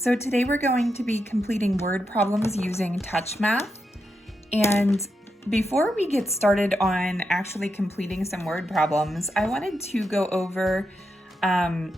So today we're going to be completing word problems using Touch Math. And before we get started on actually completing some word problems, I wanted to go over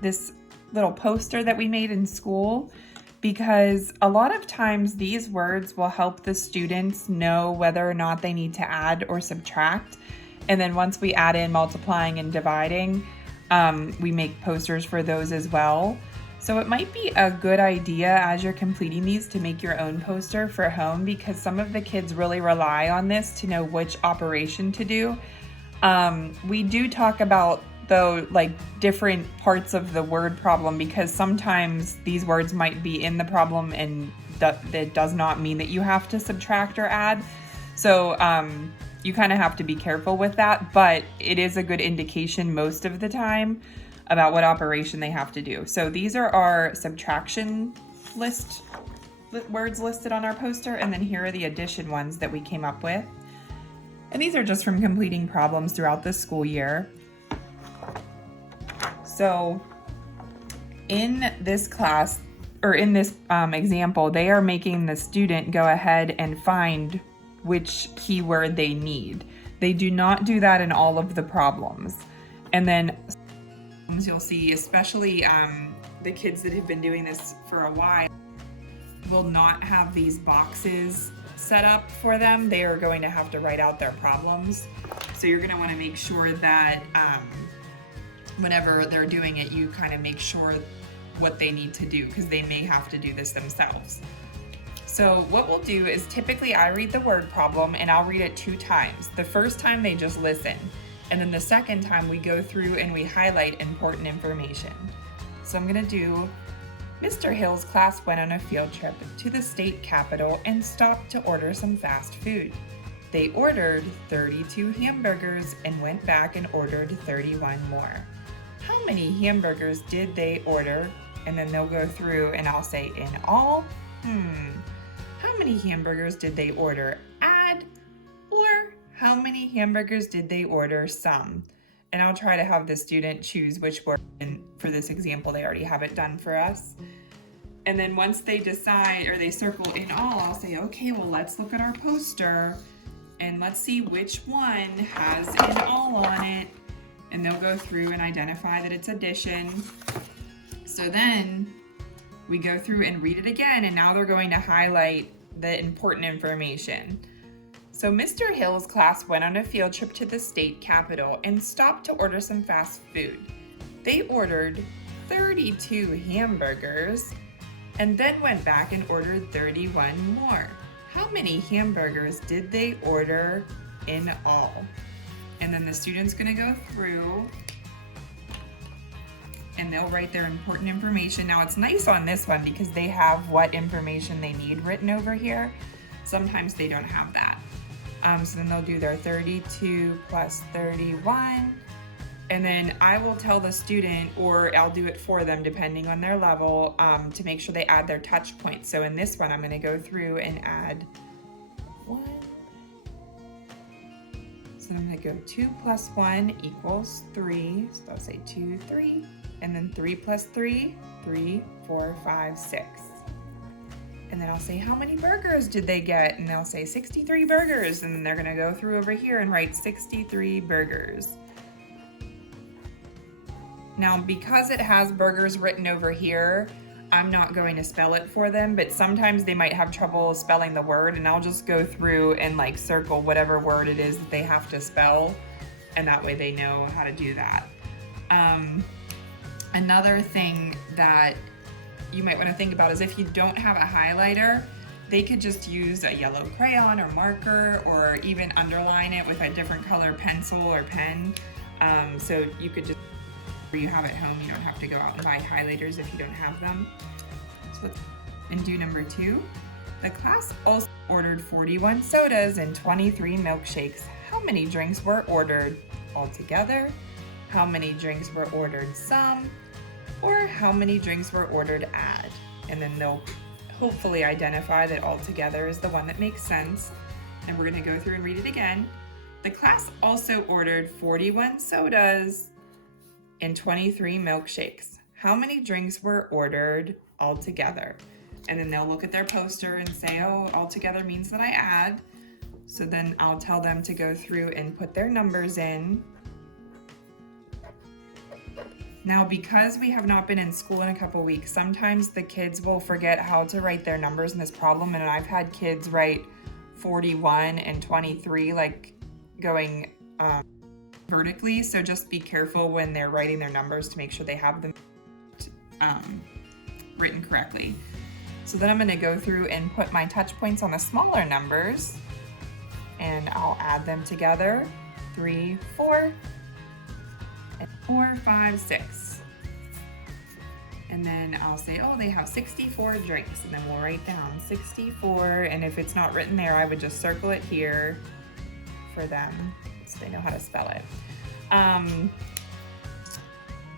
this little poster that we made in school, because a lot of times these words will help the students know whether or not they need to add or subtract. And then once we add in multiplying and dividing, we make posters for those as well. So it might be a good idea as you're completing these to make your own poster for home, because some of the kids really rely on this to know which operation to do. We do talk about, though, like different parts of the word problem, because sometimes these words might be in the problem and that does not mean that you have to subtract or add. So you kind of have to be careful with that, but it is a good indication most of the time about what operation they have to do. So these are our subtraction words listed on our poster, and then here are the addition ones that we came up with. And these are just from completing problems throughout the school year. So in this class, or in this example, they are making the student go ahead and find which keyword they need. They do not do that in all of the problems. And then you'll see, especially the kids that have been doing this for a while, will not have these boxes set up for them. They are going to have to write out their problems. So you're going to want to make sure that whenever they're doing it, you kind of make sure what they need to do, because they may have to do this themselves. So what we'll do is, typically I read the word problem and I'll read it 2 times. The first time they just listen. And then the second time we go through and we highlight important information. So I'm gonna do, Mr. Hill's class went on a field trip to the state capitol and stopped to order some fast food. They ordered 32 hamburgers and went back and ordered 31 more. How many hamburgers did they order? And then they'll go through and I'll say, in all, how many hamburgers did they order? Add, or how many hamburgers did they order? Some. And I'll try to have the student choose which word, and for this example, they already have it done for us. And then once they decide, or they circle in all, I'll say, okay, well, let's look at our poster and let's see which one has in all on it. And they'll go through and identify that it's addition. So then we go through and read it again, and now they're going to highlight the important information. So Mr. Hill's class went on a field trip to the state capitol and stopped to order some fast food. They ordered 32 hamburgers and then went back and ordered 31 more. How many hamburgers did they order in all? And then the student's gonna go through and they'll write their important information. Now it's nice on this one because they have what information they need written over here. Sometimes they don't have that. So then they'll do their 32 plus 31. And then I will tell the student, or I'll do it for them depending on their level, to make sure they add their touch points. So in this one, I'm gonna go through and add 1. So I'm gonna go 2 plus 1 equals 3. So I'll say 2, 3. And then 3 plus 3, 3, 4, 5, 6. And then I'll say, how many burgers did they get? And they'll say 63 burgers. And then they're gonna go through over here and write 63 burgers. Now, because it has burgers written over here, I'm not going to spell it for them, but sometimes they might have trouble spelling the word, and I'll just go through and like circle whatever word it is that they have to spell, and that way they know how to do that. Another thing that you might want to think about is, if you don't have a highlighter, they could just use a yellow crayon or marker, or even underline it with a different color pencil or pen. So you could just, where you have at home, you don't have to go out and buy highlighters if you don't have them. So let's do number 2. The class also ordered 41 sodas and 23 milkshakes. How many drinks were ordered altogether? How many drinks were ordered some? Or how many drinks were ordered add? And then they'll hopefully identify that altogether is the one that makes sense. And we're gonna go through and read it again. The class also ordered 41 sodas and 23 milkshakes. How many drinks were ordered all together. And then they'll look at their poster and say, oh, all together means that I add. So then I'll tell them to go through and put their numbers in. Now, because we have not been in school in a couple weeks, sometimes the kids will forget how to write their numbers in this problem. And I've had kids write 41 and 23, like going vertically. So just be careful when they're writing their numbers to make sure they have them written correctly. So then I'm going to go through and put my touch points on the smaller numbers, and I'll add them together. 3, 4, and 4, 5, 6. And then I'll say, oh, they have 64 drinks, and then we'll write down 64. And if it's not written there, I would just circle it here for them so they know how to spell it.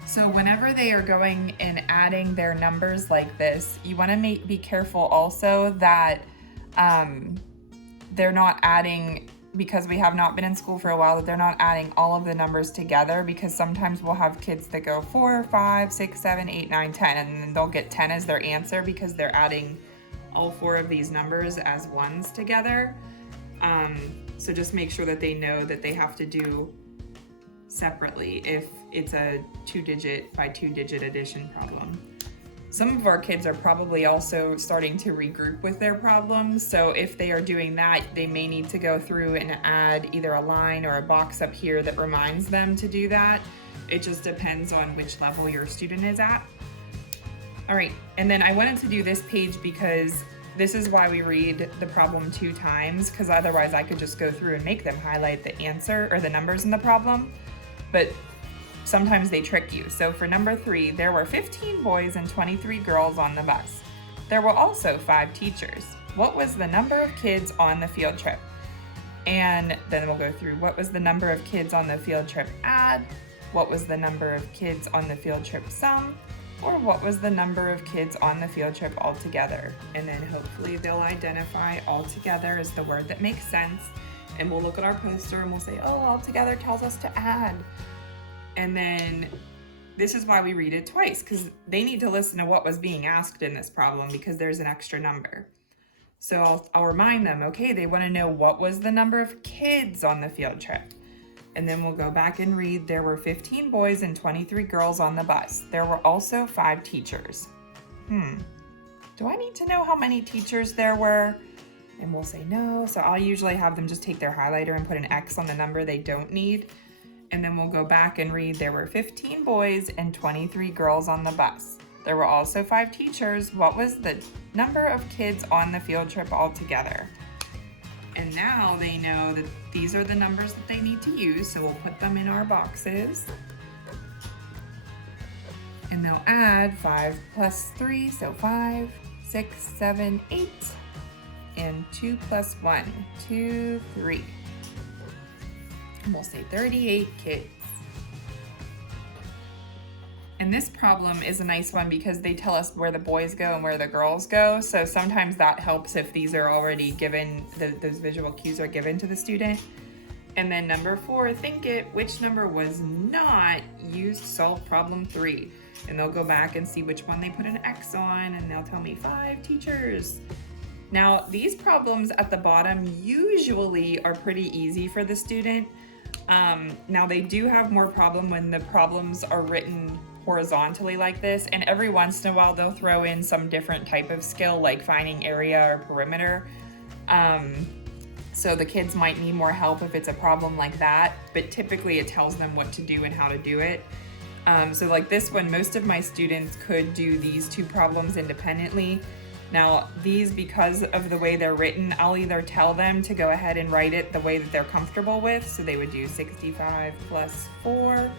So whenever they are going and adding their numbers like this, you want to be careful also that they're not adding, because we have not been in school for a while, that they're not adding all of the numbers together, because sometimes we'll have kids that go 4, 5, 6, 7, 8, 9, 10, and then they'll get 10 as their answer because they're adding all 4 of these numbers as ones together. So just make sure that they know that they have to do separately if it's a 2-digit by 2-digit addition problem. Some of our kids are probably also starting to regroup with their problems, so if they are doing that, they may need to go through and add either a line or a box up here that reminds them to do that. It just depends on which level your student is at. All right, and then I wanted to do this page because this is why we read the problem 2 times, because otherwise I could just go through and make them highlight the answer or the numbers in the problem, but sometimes they trick you. So for number 3, there were 15 boys and 23 girls on the bus. There were also 5 teachers. What was the number of kids on the field trip? And then we'll go through, what was the number of kids on the field trip add? What was the number of kids on the field trip sum? Or what was the number of kids on the field trip altogether? And then hopefully they'll identify altogether as the word that makes sense. And we'll look at our poster and we'll say, oh, altogether tells us to add. And then this is why we read it twice, because they need to listen to what was being asked in this problem because there's an extra number. So I'll remind them, okay, they want to know what was the number of kids on the field trip. And then we'll go back and read, there were 15 boys and 23 girls on the bus. There were also 5 teachers. Do I need to know how many teachers there were? And we'll say no. So I'll usually have them just take their highlighter and put an X on the number they don't need. And then we'll go back and read, there were 15 boys and 23 girls on the bus. There were also 5 teachers. What was the number of kids on the field trip altogether? And now they know that these are the numbers that they need to use, so we'll put them in our boxes. And they'll add 5 plus 3, so 5, 6, 7, 8, and 2 plus 1, 2, 3. And we'll say 38 kids. And this problem is a nice one because they tell us where the boys go and where the girls go. So sometimes that helps if these are already given, those visual cues are given to the student. And then number 4, think it, which number was not used to solve problem 3? And they'll go back and see which one they put an X on, and they'll tell me 5 teachers. Now, these problems at the bottom usually are pretty easy for the student. Now they do have more problem when the problems are written horizontally like this, and every once in a while they'll throw in some different type of skill like finding area or perimeter. So the kids might need more help if it's a problem like that, but typically it tells them what to do and how to do it. So like this one, most of my students could do these 2 problems independently. Now these, because of the way they're written, I'll either tell them to go ahead and write it the way that they're comfortable with, so they would do 65 plus 4,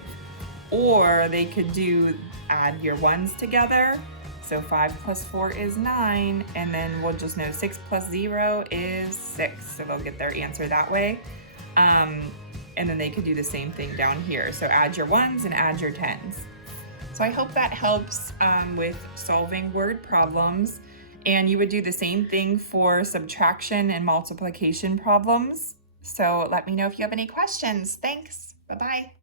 or they could add your ones together. So 5 plus 4 is 9, and then we'll just know 6 plus 0 is 6, so they'll get their answer that way. And then they could do the same thing down here. So add your ones and add your 10s. So I hope that helps with solving word problems. And you would do the same thing for subtraction and multiplication problems. So let me know if you have any questions. Thanks. Bye-bye.